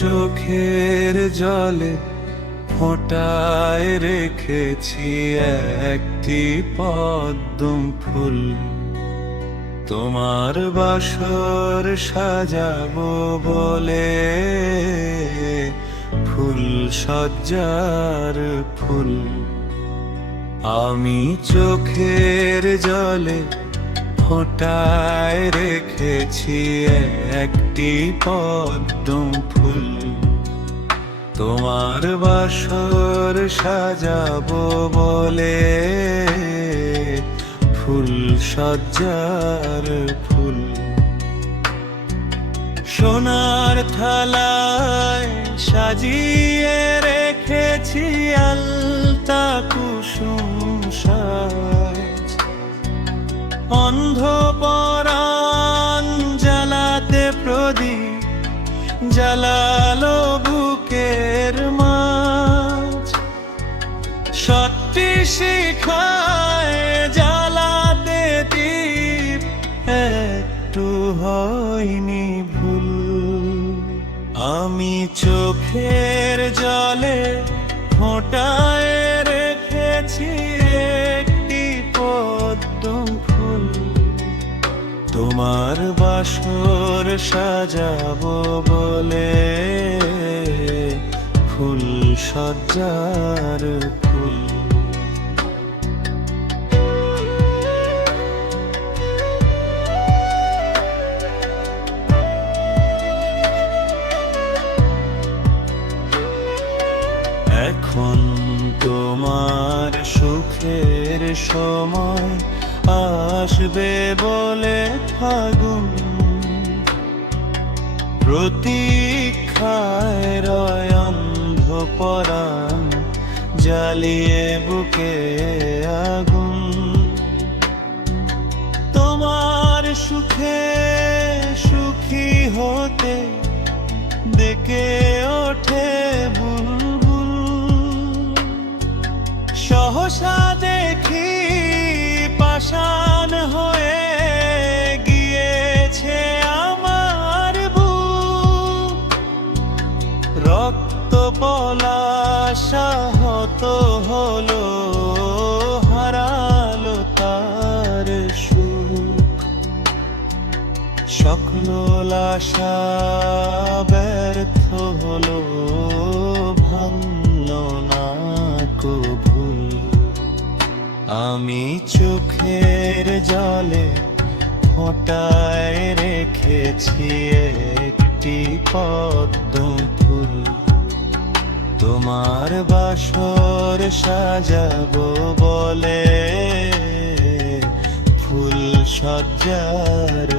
চোখের জলে ফোঁটায় রেখেছি একটি পদ্ম ফুল। তোমার বাসর সাজাবো বলে ফুল সজ্জার ফুল। আমি চোখের জলে ফোঁটায় রেখেছি একটি পদ্ম ফুল। তোমার বাসর সাজাবো বলে ফুল সজ্জার ফুল। সোনার থালায় সাজিয়ে রেখেছি আলতা কুসুম সাজ। অন্ধ পরাণ জ্বালাতে প্রদীপ জ্বালালো বুকের মাঝ। সত্যি শিখায় জ্বালাতে দীপ একটু হয়নি ভুল। আমি চোখের জলে ফোঁটায় রেখেছি একটি পদ্ম ফুল। তোমার বাসর সাজাবো বলে ফুল সজ্জার ফুল। এখন তোমার সুখের সময় আসবে বলে ফাগুন। প্রতীক্ষায় রয় অন্ধ পরাণ জ্বালিয়ে বুকে আগুন। তোমার সুখে সুখী হতে ডেকে ওঠে বুলবুল। সহসা দেখি পাষাণ হয়ে গিয়েছে আমার বুক। রক্ত পলাশা হত হলো হারালো তার সুখ। সকল আশা ব্যর্থ হলো ভাঙল না কভু। আমি চোখের জলে ফোঁটায় রেখেছি একটি পদ্ম ফুল। তোমার বাসর সাজাবো বলে ফুল সজ্জার